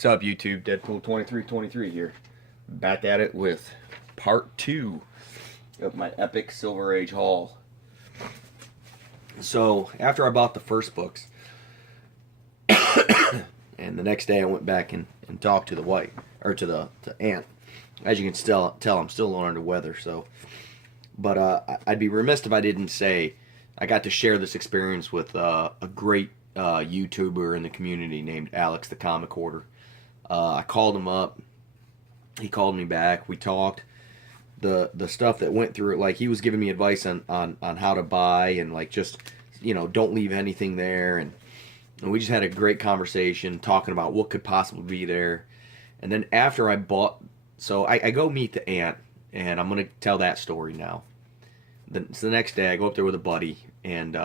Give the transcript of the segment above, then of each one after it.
What's up, YouTube? Deadpool2323 here. Back at it with part 2 of my epic Silver Age haul. So, after I bought the first books, and the next day I went back and talked to the aunt. As you can tell, I'm still a little under weather, so. But I'd be remiss if I didn't say I got to share this experience with a great YouTuber in the community named Alex the Comic Hoarder. I called him up. He called me back. We talked. The stuff that went through it, like he was giving me advice on how to buy and like just, don't leave anything there. And we just had a great conversation talking about what could possibly be there. And then after I bought, so I go meet the aunt, and I'm going to tell that story now. So the next day I go up there with a buddy, and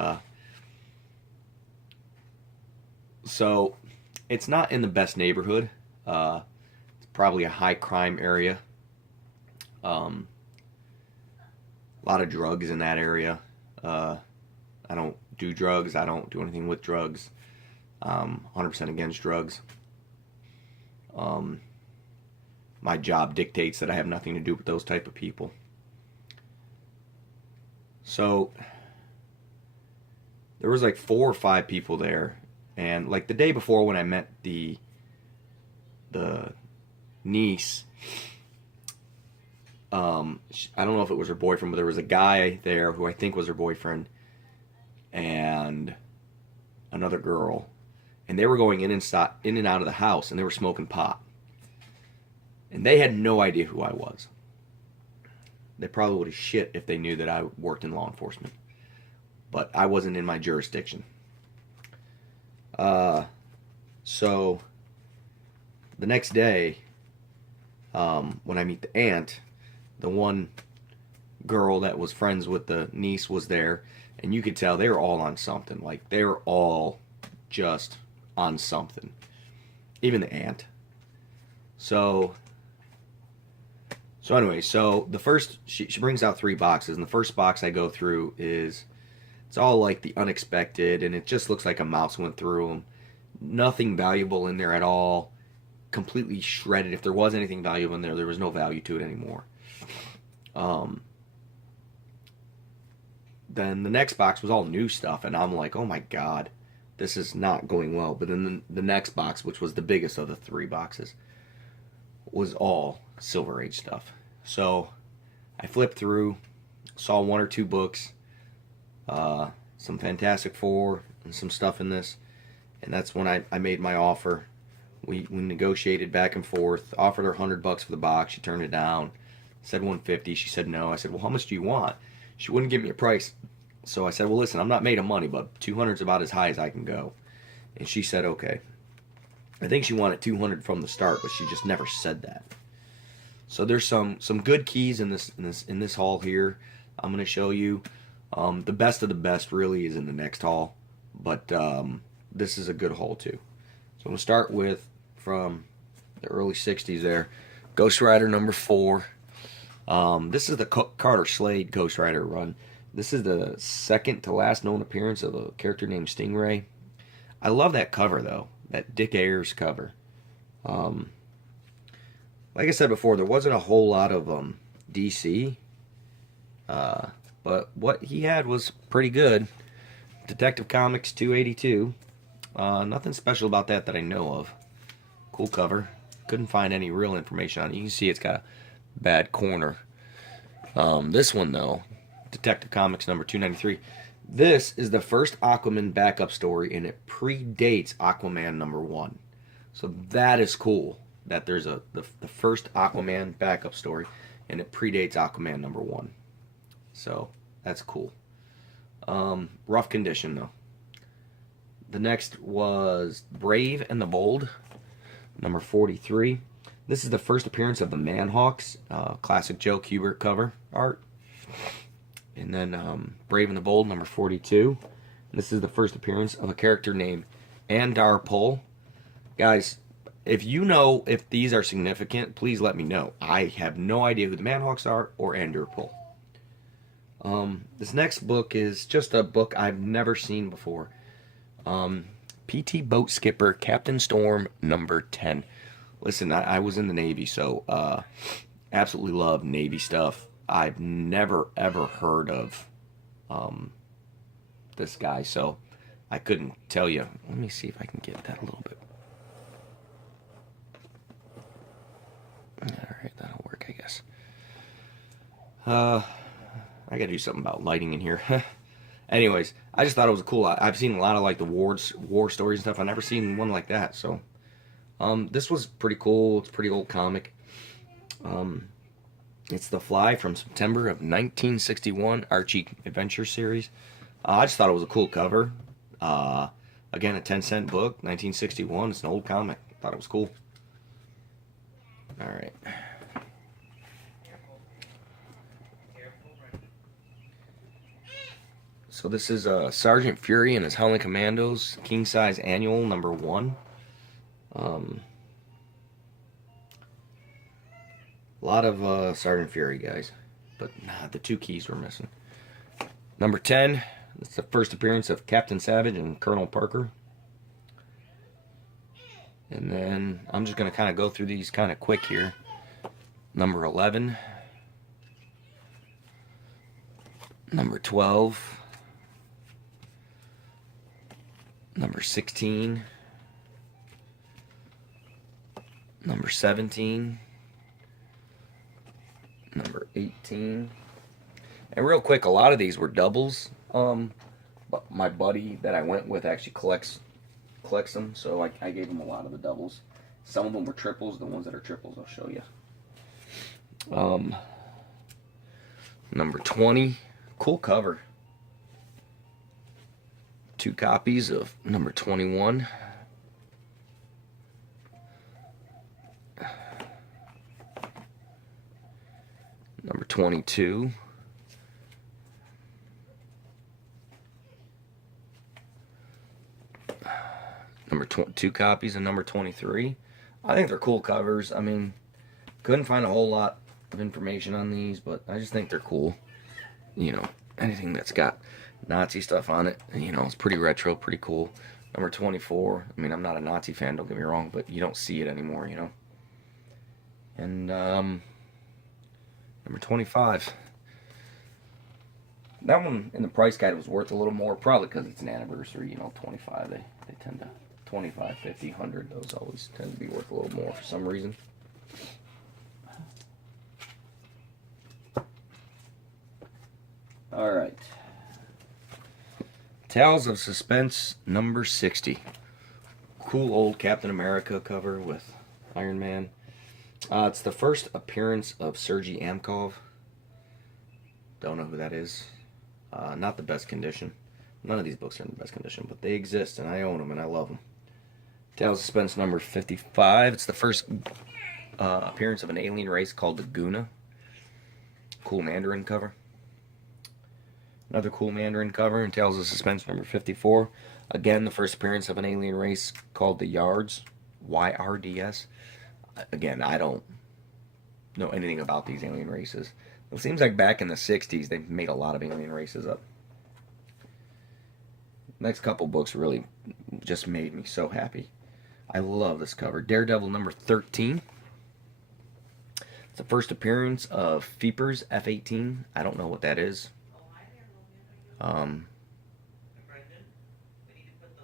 so it's not in the best neighborhood. It's probably a high crime area. A lot of drugs in that area. I don't do drugs. I don't do anything with drugs. 100% against drugs. My job dictates that I have nothing to do with those type of people. So there was like 4 or 5 people there, and like the day before when I met the niece, I don't know if it was her boyfriend, but there was a guy there who I think was her boyfriend, and another girl, and they were going in and out of the house, and they were smoking pot, and they had no idea who I was. They probably would have shit if they knew that I worked in law enforcement, but I wasn't in my jurisdiction. So the next day, when I meet the aunt, the one girl that was friends with the niece was there, and you could tell they were all on something. Like, they were all just on something. Even the aunt. So anyway, the first, she brings out 3 boxes, and the first box I go through it's all like the unexpected, and it just looks like a mouse went through them. Nothing valuable in there at all. Completely shredded. If there was anything valuable in there was no value to it anymore. Then the next box was all new stuff, and I'm like, oh my god, this is not going well. But then the next box, which was the biggest of the 3 boxes, was all Silver Age stuff. So I flipped through, saw 1 or 2 books, some Fantastic Four and some stuff in this, and that's when I made my offer. We negotiated back and forth, offered her $100 for the box. She turned it down, said $150. She said no. I said, well, how much do you want? She wouldn't give me a price. So I said, well, listen, I'm not made of money, but 200 is about as high as I can go. And she said okay. I think she wanted 200 from the start, but she just never said that. So there's some good keys in this haul here. I'm going to show you. The best of the best really is in the next haul, but this is a good haul too. So I'm going to start with, from the early 60s there, Ghost Rider number 4. This is the Carter Slade Ghost Rider run. This is the second to last known appearance of a character named Stingray. I love that cover though, that Dick Ayers cover. Like I said before, there wasn't a whole lot of DC, but what he had was pretty good. Detective Comics 282. Nothing special about that I know of. Cool cover. Couldn't find any real information on it. You can see it's got a bad corner. This one though, Detective Comics number 293. This is the first Aquaman backup story, and it predates Aquaman number 1. So that is cool, that there's the first Aquaman backup story, and it predates Aquaman number 1. So that's cool. Rough condition though. The next was Brave and the Bold, number 43. This is the first appearance of the Manhawks, classic Joe Kubert cover art. And then Brave and the Bold, number 42. This is the first appearance of a character named Andar Pull. Guys, if you know if these are significant, please let me know. I have no idea who the Manhawks are or Andar Pull. This next book is just a book I've never seen before. PT Boat Skipper, Captain Storm, number 10. Listen, I was in the Navy, so absolutely love Navy stuff. I've never ever heard of um, this guy, so I couldn't tell you. Let me see if I can get that a little bit. All right, that'll work, I guess. I gotta do something about lighting in here. Anyways, I just thought it was cool. I've seen a lot of like the war stories and stuff. I've never seen one like that. So, this was pretty cool. It's a pretty old comic. It's The Fly from September of 1961 Archie Adventure series. I just thought it was a cool cover. Again, a 10-cent book, 1961. It's an old comic. Thought it was cool. All right. So this is Sergeant Fury and his Howling Commandos, King Size Annual #1. A lot of Sergeant Fury, guys. But nah, the 2 keys were missing. Number 10, it's the first appearance of Captain Savage and Colonel Parker. And then I'm just going to kind of go through these kind of quick here. Number 11. Number 12. Number 16. Number 17. Number 18. And real quick, a lot of these were doubles. But my buddy that I went with actually collects them, so I gave him a lot of the doubles. Some of them were triples. The ones that are triples, I'll show you. Number 20, cool cover. 2 copies of number 21. Number 22. Number 2 copies of number 23. I think they're cool covers. I mean, couldn't find a whole lot of information on these, but I just think they're cool. You know, anything that's got Nazi stuff on it, you know, it's pretty retro, pretty cool. Number 24. I mean, I'm not a Nazi fan, don't get me wrong, but you don't see it anymore, you know. And number 25. That one in the price guide was worth a little more, probably because it's an anniversary, you know, 25. They tend to 25, 50, 100. Those always tend to be worth a little more for some reason. All right. Tales of Suspense number 60. Cool old Captain America cover with Iron Man. It's the first appearance of Sergei Amkov. Don't know who that is. Not the best condition. None of these books are in the best condition, but they exist, and I own them, and I love them. Tales of Suspense number 55. It's the first appearance of an alien race called the Guna. Cool Mandarin cover. Another cool Mandarin cover in Tales of Suspense number 54. Again, the first appearance of an alien race called the Yards. YRDS. Again, I don't know anything about these alien races. It seems like back in the 60s, they made a lot of alien races up. Next couple books really just made me so happy. I love this cover. Daredevil number 13. It's the first appearance of Feepers F-18. I don't know what that is. It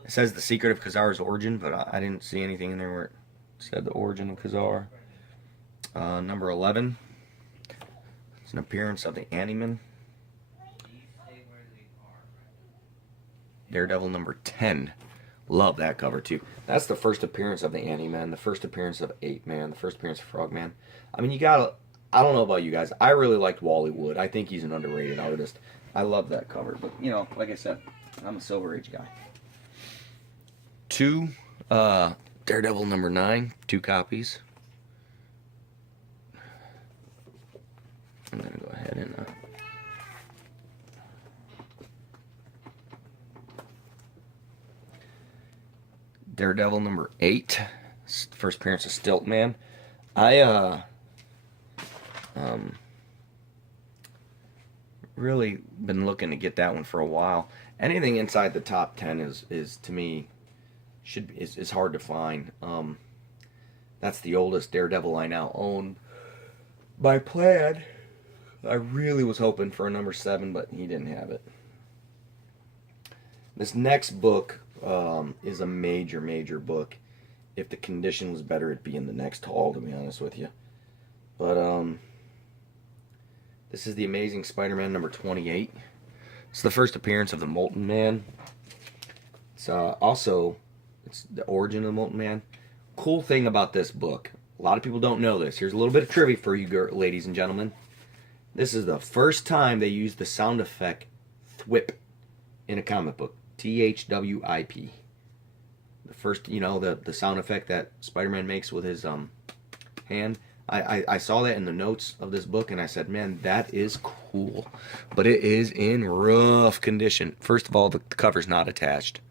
says the secret of Khazar's origin, but I didn't see anything in there where it said the origin of Khazar. Number 11. It's an appearance of the Animan. Daredevil number 10. Love that cover too. That's the first appearance of the Animan, the first appearance of Ape Man, the first appearance of Frogman. I mean, you gotta, I don't know about you guys. I really liked Wally Wood. I think he's an underrated artist. I love that cover. But, you know, like I said, I'm a Silver Age guy. 2, Daredevil number 9, 2 copies. I'm going to go ahead and... Daredevil number 8, first appearance of Stiltman. I really been looking to get that one for a while. Anything inside the top 10 is to me is hard to find. That's the oldest Daredevil I now own. By plan, I really was hoping for a number 7, but he didn't have it. This next book is a major book. If the condition was better, it'd be in the next haul, to be honest with you. But this is the Amazing Spider-Man number 28. It's the first appearance of the Molten Man. It's it's the origin of the Molten Man. Cool thing about this book, a lot of people don't know this. Here's a little bit of trivia for you, ladies and gentlemen. This is the first time they used the sound effect thwip in a comic book. THWIP. The first, the sound effect that Spider-Man makes with his hand. I saw that in the notes of this book, and I said, man, that is cool. But it is in rough condition. First of all, the cover's not attached.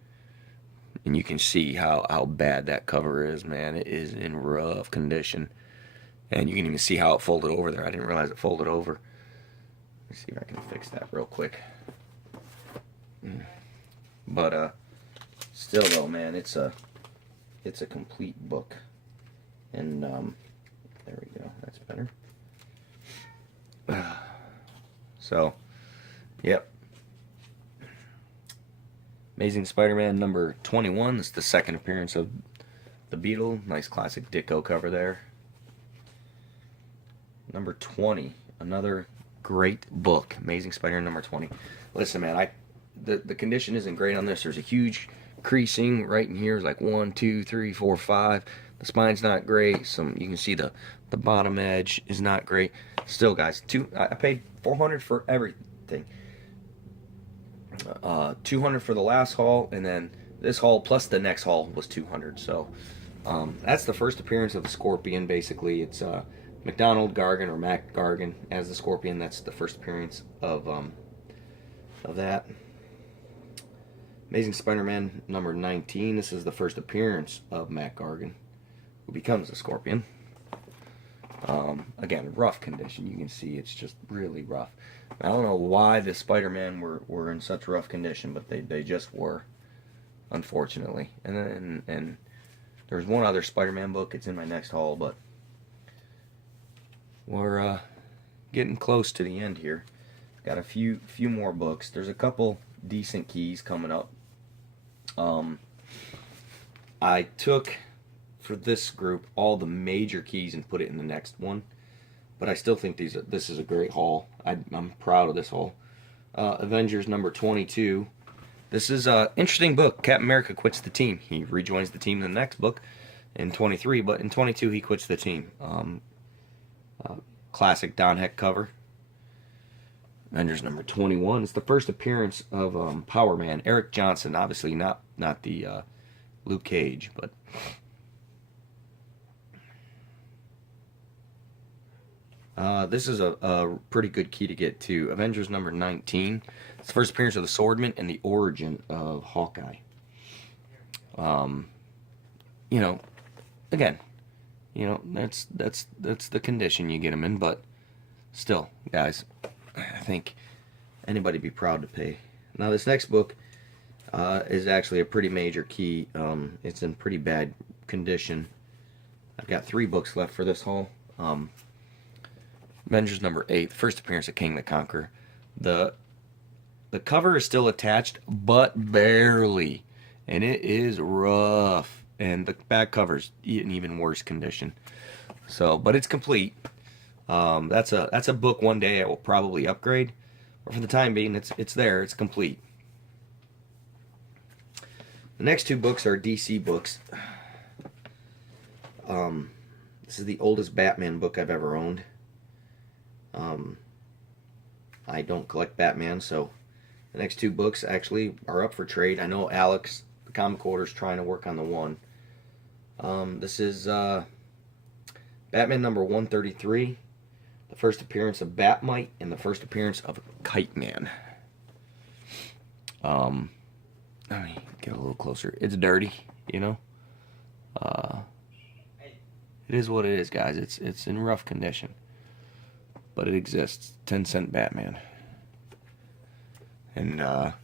And you can see how bad that cover is, man. It is in rough condition. And you can even see how it folded over there. I didn't realize it folded over. Let me see if I can fix that real quick. But still though, man, it's a complete book. And there we go. That's better. So, yep. Amazing Spider-Man number 21. It's the second appearance of the Beetle. Nice classic Ditko cover there. Number 20. Another great book. Amazing Spider-Man number 20. Listen, man, the condition isn't great on this. There's a huge creasing right in here. It's like 1, 2, 3, 4, 5. The spine's not great. You can see the bottom edge is not great. Still, guys, I paid $400 for everything. $200 for the last haul, and then this haul plus the next haul was $200. So that's the first appearance of the Scorpion. Basically, it's McDonald Gargan or Mac Gargan as the Scorpion. That's the first appearance of that. Amazing Spider-Man number 19. This is the first appearance of Mac Gargan, who becomes the Scorpion. Again, rough condition. You can see it's just really rough. I don't know why the Spider-Man were in such rough condition, but they just were, unfortunately. And there's one other Spider-Man book. It's in my next haul, but we're getting close to the end here. Got a few more books. There's a couple decent keys coming up. I took, for this group, all the major keys and put it in the next one. But I still think this is a great haul. I'm proud of this haul. Avengers number 22. This is an interesting book. Captain America quits the team. He rejoins the team in the next book in 23, but in 22 he quits the team. Classic Don Heck cover. Avengers number 21. It's the first appearance of Power Man, Eric Johnson. Obviously not the Luke Cage, but this is a pretty good key to get to. Avengers number 19. It's the first appearance of the Swordman and the origin of Hawkeye. Again, that's the condition you get them in, but still, guys, I think anybody would be proud to pay. Now, this next book is actually a pretty major key. It's in pretty bad condition. I've got 3 books left for this haul. Avengers number 8, first appearance of King the Conqueror. The cover is still attached, but barely, and it is rough. And the back cover's in even worse condition. So, but it's complete. That's a book one day I will probably upgrade, but for the time being, it's there. It's complete. The next 2 books are DC books. This is the oldest Batman book I've ever owned. I don't collect Batman, so the next 2 books actually are up for trade. I know Alex, the comic order, is trying to work on the one. This is Batman number 133, the first appearance of Batmite, and the first appearance of Kite Man. Let me get a little closer. It's dirty, It is what it is, guys. It's in rough condition, but it exists. 10-cent Batman. And I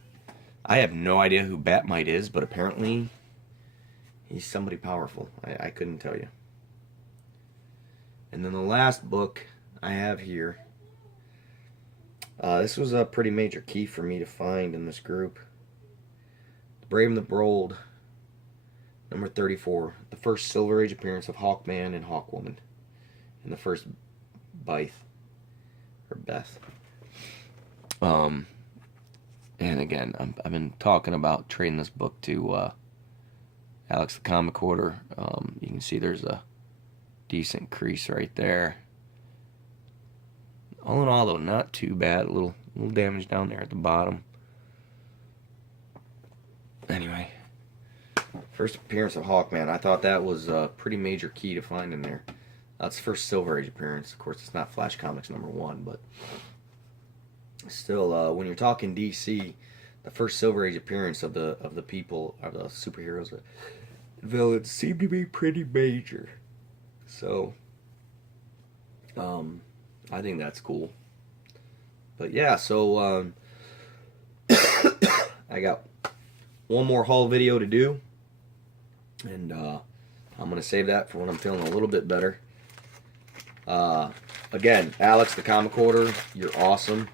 have no idea who Batmite is, but apparently he's somebody powerful. I couldn't tell you. And then the last book I have here, this was a pretty major key for me to find in this group. The Brave and the Bold, number 34. The first Silver Age appearance of Hawkman and Hawkwoman. And the first Beth. Or Beth. And again, I've been talking about trading this book to Alex the Comic Order. You can see there's a decent crease right there. All in all, though, not too bad. A little damage down there at the bottom. Anyway, first appearance of Hawkman. I thought that was a pretty major key to find in there. That's the first Silver Age appearance. Of course, it's not Flash Comics number 1, but still, when you're talking DC, the first Silver Age appearance of the people, of the superheroes, villains, seem to be pretty major. So, I think that's cool. But yeah, so I got one more haul video to do, and I'm gonna save that for when I'm feeling a little bit better. Again, Alex the Comic Order, you're awesome.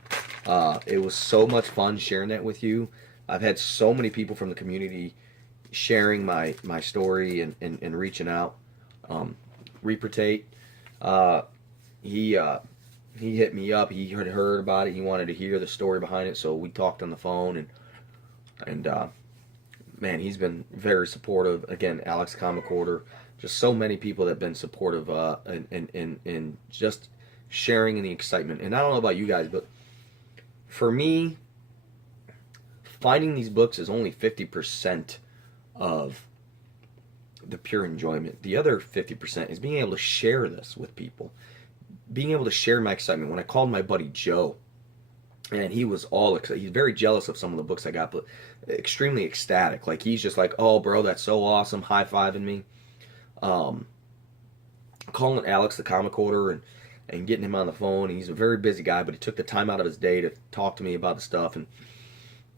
It was so much fun sharing that with you. I've had so many people from the community sharing my story and reaching out. Reaper Tate, he hit me up. He had heard about it. He wanted to hear the story behind it, so we talked on the phone, and man, he's been very supportive. Again, Alex Comic Order, just so many people that have been supportive and just sharing in the excitement. And I don't know about you guys, but for me, finding these books is only 50% of the pure enjoyment. The other 50% is being able to share this with people. Being able to share my excitement. When I called my buddy Joe, and he was all excited. He's very jealous of some of the books I got, but extremely ecstatic. Like, he's just like, oh, bro, that's so awesome. High-fiving me. Calling Alex the Comic Order and getting him on the phone. He's a very busy guy, but he took the time out of his day to talk to me about the stuff. And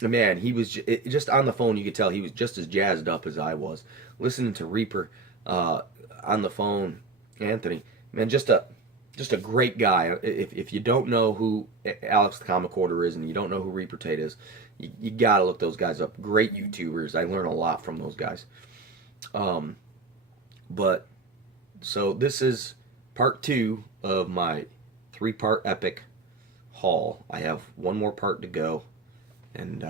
man, he was just on the phone. You could tell he was just as jazzed up as I was. Listening to Reaper on the phone, Anthony, man, just a great guy. If you don't know who Alex the Comic Order is and you don't know who Reaper Tate is, you got to look those guys up. Great YouTubers. I learn a lot from those guys. But so this is part 2 of my 3-part epic haul. I have one more part to go, and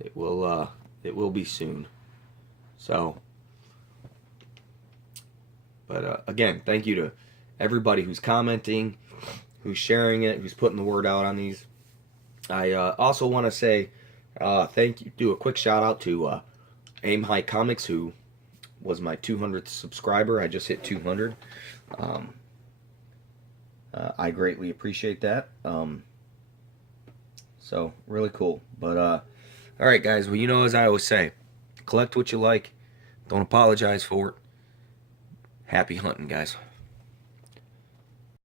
it will be soon. So, but again, thank you to everybody who's commenting, who's sharing it, who's putting the word out on these. I also want to say thank you. Do a quick shout out to Aim High Comics, who was my 200th subscriber. I just hit 200. I greatly appreciate that. So really cool. But all right, guys. Well, you know, as I always say, collect what you like. Don't apologize for it. Happy hunting, guys.